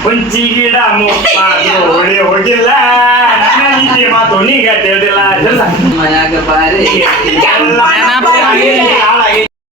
benci kita mau patuh liu gila nanti mati nih gak jadi lah jelas banyak kepari jelas